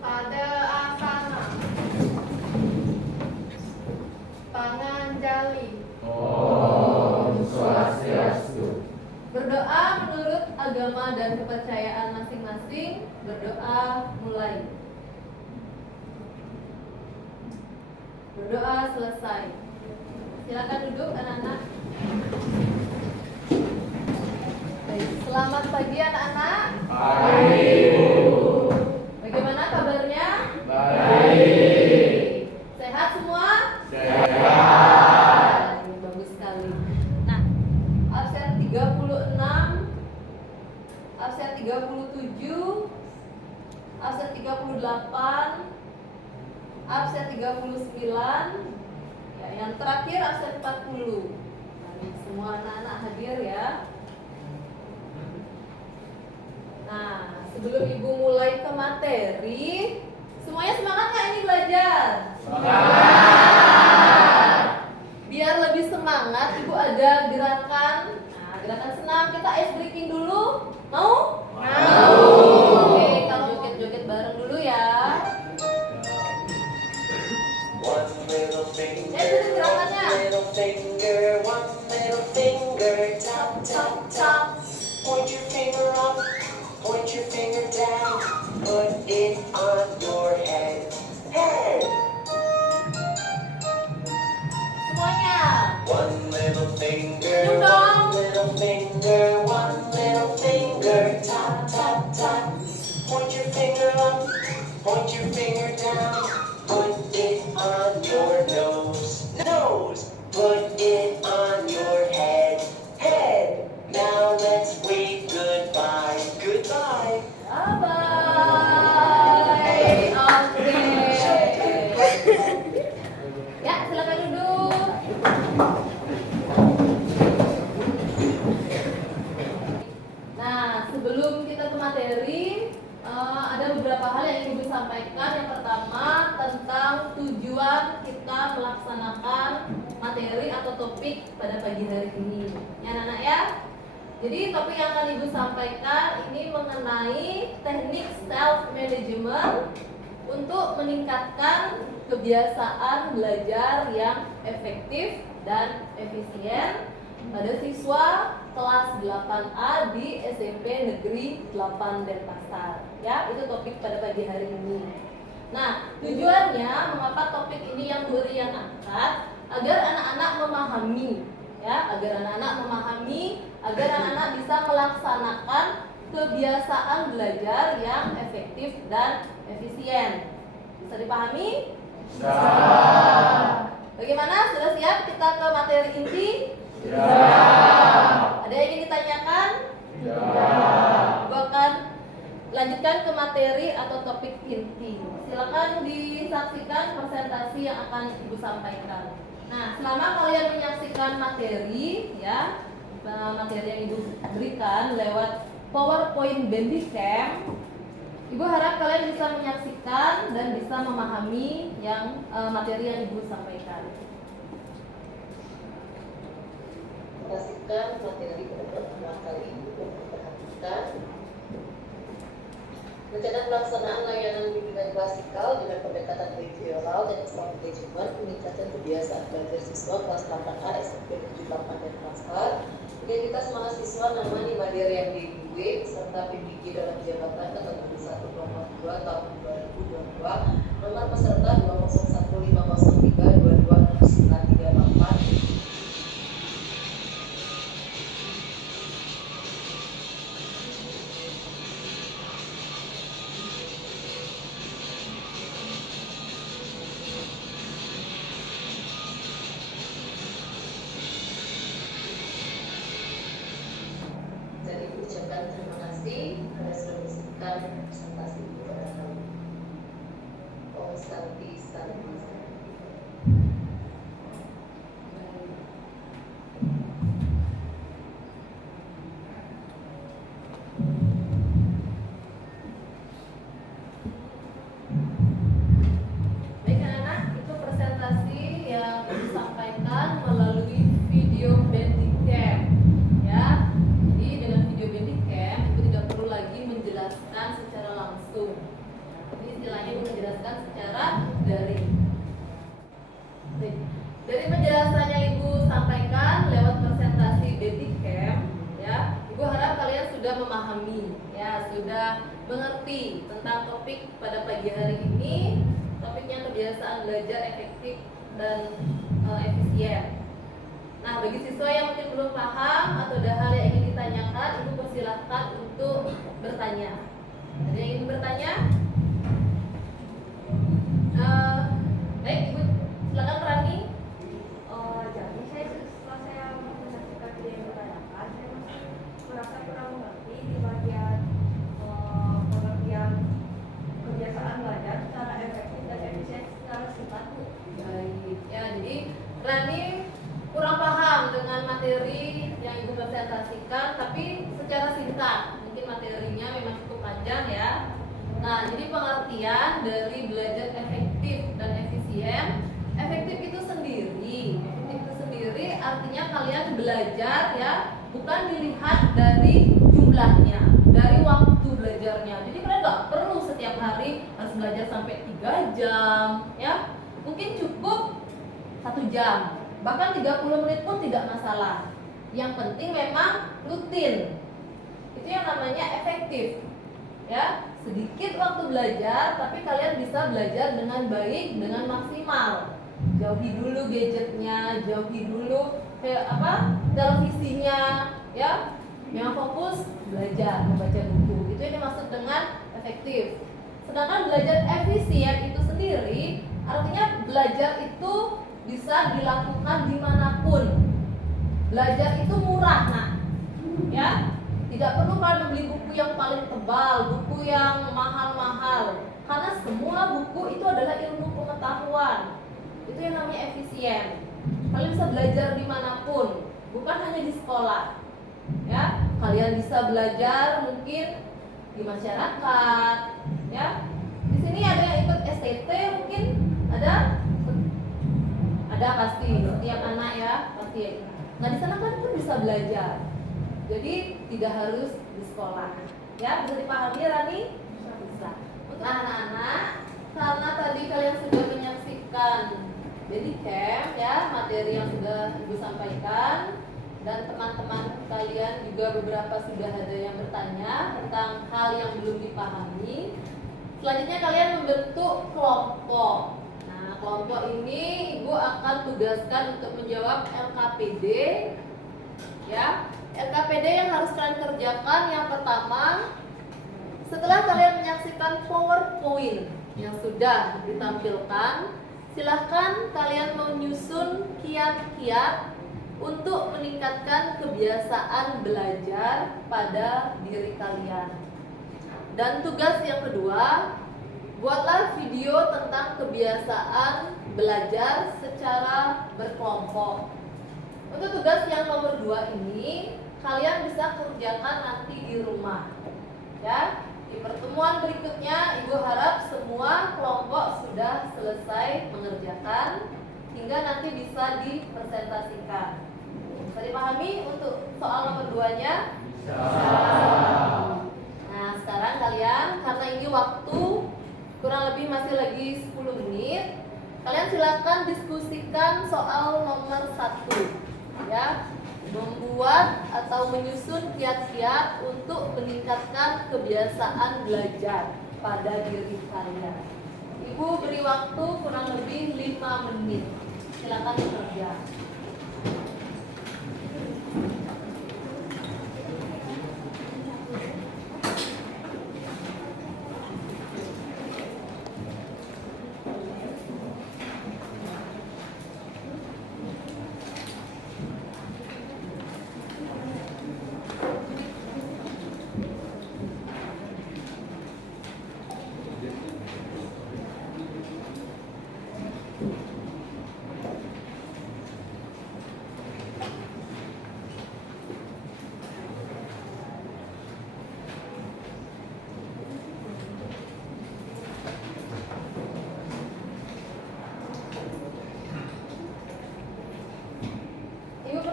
Pada asana. Panganjali. Om Swastiastu. Berdoa menurut agama dan kepercayaan masing-masing. Berdoa mulai. Berdoa selesai. Silakan duduk anak-anak. Baik, selamat pagi anak-anak. Pagi, Ibu. Bagaimana kabarnya? Baik. Sehat semua? Sehat. Bagus sekali. Nah, absen 36, absen 37, absen 38, absen 39, ya, yang terakhir absen 40. Nah, ini semua anak-anak hadir ya. Nah, sebelum Ibu mulai ke materi, semuanya semangat nggak ini belajar? Semangat. Biar lebih semangat, Ibu ada gerakan. Nah, gerakan senam, kita ice breaking dulu. Mau? Mau. Oke, kalau joget-joget bareng dulu ya. One little finger, Itu gerakannya. one little finger, tap, tap, tap. Point your finger up, point your finger down, put it on your head. Head. Semuanya. One little finger, Senyum dong. one little finger, tap, tap, tap. Point your finger up, point your finger down, put it on your nose. Nose. Put it on your head. Head. Now let's wave goodbye. Goodbye. Bye-bye. Oke. Ya, silakan duduk. Nah, sebelum kita ke materi, ada beberapa hal yang ingin Ibu sampaikan. Yang pertama, tentang tujuan kita melaksanakan materi atau topik pada pagi hari ini. Ya, anak-anak ya. Jadi topik yang akan Ibu sampaikan ini mengenai teknik self management untuk meningkatkan kebiasaan belajar yang efektif dan efisien pada siswa kelas 8A di SMP Negeri 8 Denpasar. Ya, itu topik pada pagi hari ini. Nah, tujuannya mengapa topik ini yang Bu Rian angkat agar anak-anak memahami, ya, agar anak-anak bisa melaksanakan kebiasaan belajar yang efektif dan efisien. Bisa dipahami? Siap. Bagaimana? Sudah siap kita ke materi inti? Siap. Ada yang ingin ditanyakan? Siap. Ibu akan lanjutkan ke materi atau topik inti. Silakan disaksikan presentasi yang akan Ibu sampaikan. Nah, selama kalian menyaksikan materi, ya, materi yang Ibu berikan lewat PowerPoint Bandicam, Ibu harap kalian bisa menyaksikan dan bisa memahami yang materi yang Ibu sampaikan. Pastikan materi pertama kali untuk diperhatikan. Rencana pelaksanaan layanan bimbingan klasikal dengan pendekatan behavioral dan self management meningkatkan kebiasaan belajar siswa kelas 8A SMP Negeri 8 Denpasar. Identitas mahasiswa nama Nimadir yang DIW serta PBG dalam jabatan ketentuan 1 nomor 2 tahun 2022, nomor peserta 20150322638. Jadi ucapkan terima kasih karena sudah menyaksikan presentasi pada kali ini. dijelaskan secara daring. Baik. Dari penjelasan yang Ibu sampaikan lewat presentasi Bodycam, ya, Ibu harap kalian sudah memahami, ya, sudah mengerti tentang topik pada pagi hari ini. Topiknya kebiasaan belajar efektif dan efisien. Nah, bagi siswa yang mungkin belum paham atau ada hal yang ingin ditanyakan, Ibu persilahkan untuk bertanya. Ada yang ingin bertanya? Baik, Ibu silakan Rani. Jadi setelah saya menyaksikan video yang ditanyakan, saya masih merasa kurang mengerti di bagian pengertian kebiasaan belajar secara efektif dan efisien secara singkat, Bu. Baik, ya, jadi Rani kurang paham dengan materi yang Ibu presentasikan, tapi secara singkat. Mungkin materinya memang cukup panjang, ya. Nah, jadi pengertian dari belajar efektif dan efisien. Efektif itu sendiri artinya kalian belajar, ya, bukan dilihat dari jumlahnya, dari waktu belajarnya. Jadi kalian nggak perlu setiap hari harus belajar sampai 3 jam, ya. Mungkin cukup 1 jam, bahkan 30 menit pun tidak masalah. Yang penting memang rutin. Itu yang namanya efektif, ya. Sedikit waktu belajar, tapi kalian bisa belajar dengan baik, dengan maksimal. Jauhi dulu gadgetnya, jauhi dulu televisinya, ya. Yang fokus belajar, membaca buku. Itu yang dimaksud dengan efektif. Sedangkan belajar efisien itu sendiri artinya belajar itu bisa dilakukan dimanapun. Belajar itu murah, nah, ya. Tidak perlu kalian membeli buku yang paling tebal, buku yang mahal-mahal, karena semua buku itu adalah ilmu pengetahuan. Itu yang namanya efisien. Kalian bisa belajar dimanapun, bukan hanya di sekolah, ya. Kalian bisa belajar mungkin di masyarakat, ya. Di sini ada yang ikut STT mungkin, ada pasti setiap anak, ya, pasti. Nah, di sana kan pun bisa belajar. Jadi tidak harus di sekolah, ya. Bisa dipahami, Rani? Bisa. Untuk anak-anak, karena tadi kalian sudah menyaksikan Bodycam, ya, materi yang sudah Ibu sampaikan, dan teman-teman kalian juga beberapa sudah ada yang bertanya tentang hal yang belum dipahami. Selanjutnya kalian membentuk kelompok. Nah, kelompok ini Ibu akan tugaskan untuk menjawab LKPD, ya. LKPD yang harus kalian kerjakan yang pertama, setelah kalian menyaksikan PowerPoint yang sudah ditampilkan, silahkan kalian menyusun kiat-kiat untuk meningkatkan kebiasaan belajar pada diri kalian. Dan tugas yang kedua, buatlah video tentang kebiasaan belajar secara berkelompok. Untuk tugas yang nomor 2 ini, kalian bisa kerjakan nanti di rumah, ya. Di pertemuan berikutnya, Ibu harap semua kelompok sudah selesai mengerjakan hingga nanti bisa dipresentasikan. Bisa dipahami untuk soal nomor 2-nya? Bisa. Nah, sekarang kalian, karena ini waktu kurang lebih masih lagi 10 menit, kalian silakan diskusikan soal nomor 1, ya. Membuat atau menyusun kiat-kiat untuk meningkatkan kebiasaan belajar pada diri kalian. Ibu beri waktu kurang lebih 5 menit. Silakan bekerja.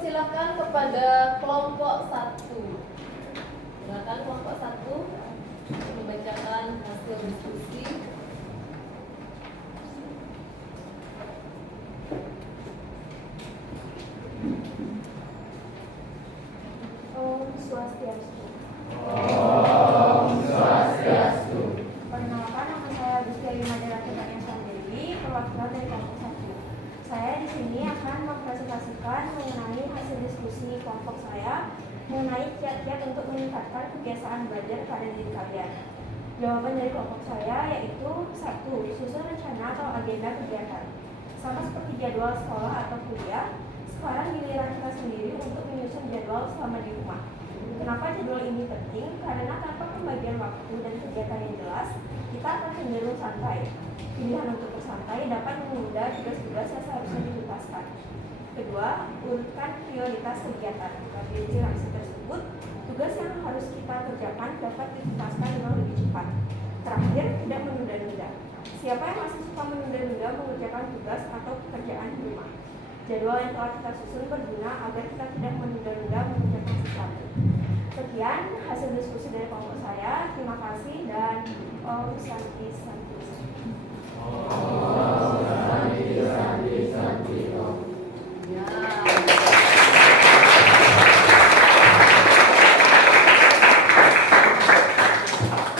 Silakan kepada kelompok 1. Silakan kelompok 1 membacakan hasil diskusi. perwakilan dari kelompok 1. Saya di sini akan mempresentasikan mengenai hasil diskusi kelompok saya mengenai kiat-kiat untuk meningkatkan kebiasaan belajar pada diri kalian. Jawaban dari kelompok saya yaitu 1. Susun rencana atau agenda kegiatan. Sama seperti jadwal sekolah atau kuliah, sekarang giliran kita sendiri untuk menyusun jadwal selama di rumah. Kenapa jadwal ini penting? Karena tanpa pembagian waktu dan kegiatan yang jelas, kita akan cenderung santai. Pilihan untuk bersantai dapat menunda tugas-tugas yang seharusnya dituntaskan. Kedua, urutkan prioritas kegiatan. Bagi aksi tersebut, tugas yang harus kita kerjakan dapat dituntaskan dengan lebih cepat. Terakhir, tidak menunda-nunda. Siapa yang masih suka menunda-nunda mengerjakan tugas atau pekerjaan di rumah? Jadwal yang telah kita susun berguna agar kita tidak menunda-nunda mengerjakan sesuatu. Sekian hasil diskusi dari kelompok saya. Terima kasih dan Om Santi Santi. Ya.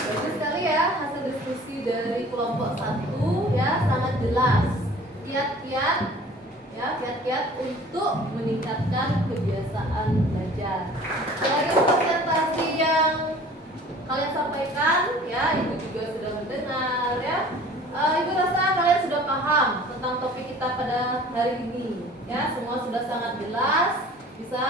Bagus sekali ya hasil diskusi dari kelompok 1 ya, sangat jelas. Kiat-kiat untuk meningkatkan kebiasaan belajar. Dari presentasi yang kalian sampaikan ya, Ibu juga sudah mendengar ya. Ibu rasa kalian sudah paham tentang topik kita pada hari ini ya. Semua sudah sangat jelas, bisa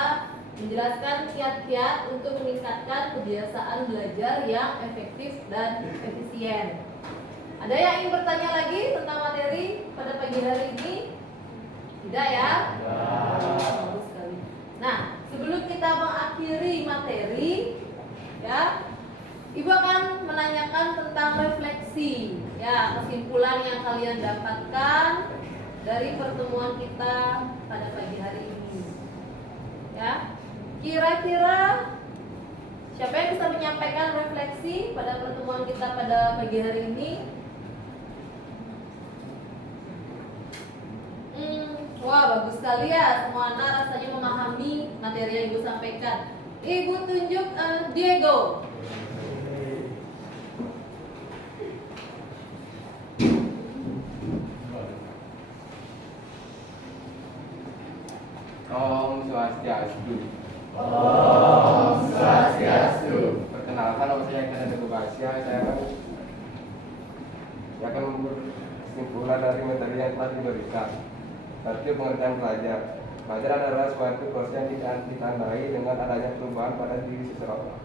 menjelaskan kiat-kiat untuk meningkatkan kebiasaan belajar yang efektif dan efisien. Ada yang ingin bertanya lagi tentang materi pada pagi hari ini? Tidak ya? Bagus sekali. Nah, sebelum kita mengakhiri materi ya, Ibu akan menanyakan tentang refleksi ya, kesimpulan yang kalian dapatkan dari pertemuan kita pada pagi hari ini. Ya. Kira-kira siapa yang bisa menyampaikan refleksi pada pertemuan kita pada pagi hari ini? Wah, bagus sekali ya, semua anak rasanya memahami materi yang Ibu sampaikan. Ibu tunjuk Diego. Om Swastiastu. Om Swastiastu. Perkenalkan, nama saya Kenneth Teguh Basya. Saya akan berkesimpulan dari materi yang telah diberikan. 1. Pengertian belajar. Belajar adalah suatu proses yang ditandai dengan adanya perubahan pada diri seseorang.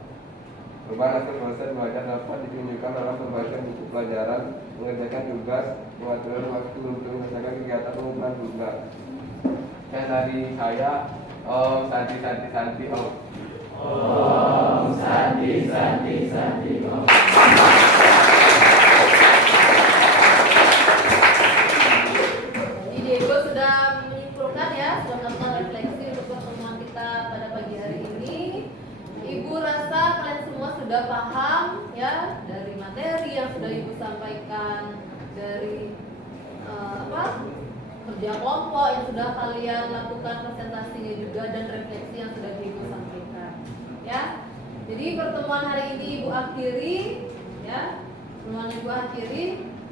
Perubahan hasil proses belajar dapat ditunjukkan dalam pembagian buku pelajaran, mengerjakan tugas, mengatur waktu untuk menyelesaikan kegiatan pengumpulan tugas. Dan dari saya, Om Santi Santi Santi Om. Om Santi Santi Santi Om. Diego sudah menyimpulkan ya, sudah melakukan refleksi untuk pertemuan kita pada pagi hari ini. Ibu rasa kalian semua sudah paham ya dari materi yang sudah Ibu sampaikan, dari kerja kelompok yang sudah kalian lakukan presentasinya juga, dan refleksi yang sudah Ibu sampaikan ya. Jadi pertemuan hari ini Ibu akhiri ya. Pertemuan Ibu akhiri.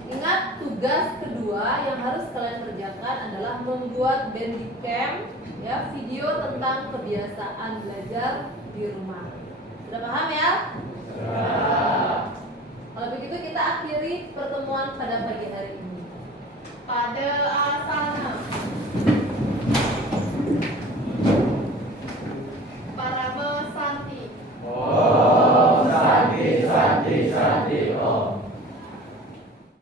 Ingat, tugas kedua yang harus kalian kerjakan adalah membuat Bandicam ya, video tentang kebiasaan belajar di rumah. Sudah paham ya? Sudah. Kalau begitu kita akhiri pertemuan pada pagi hari ini. Pada asana. Parame Santi. Om Santi Santi Santi Om.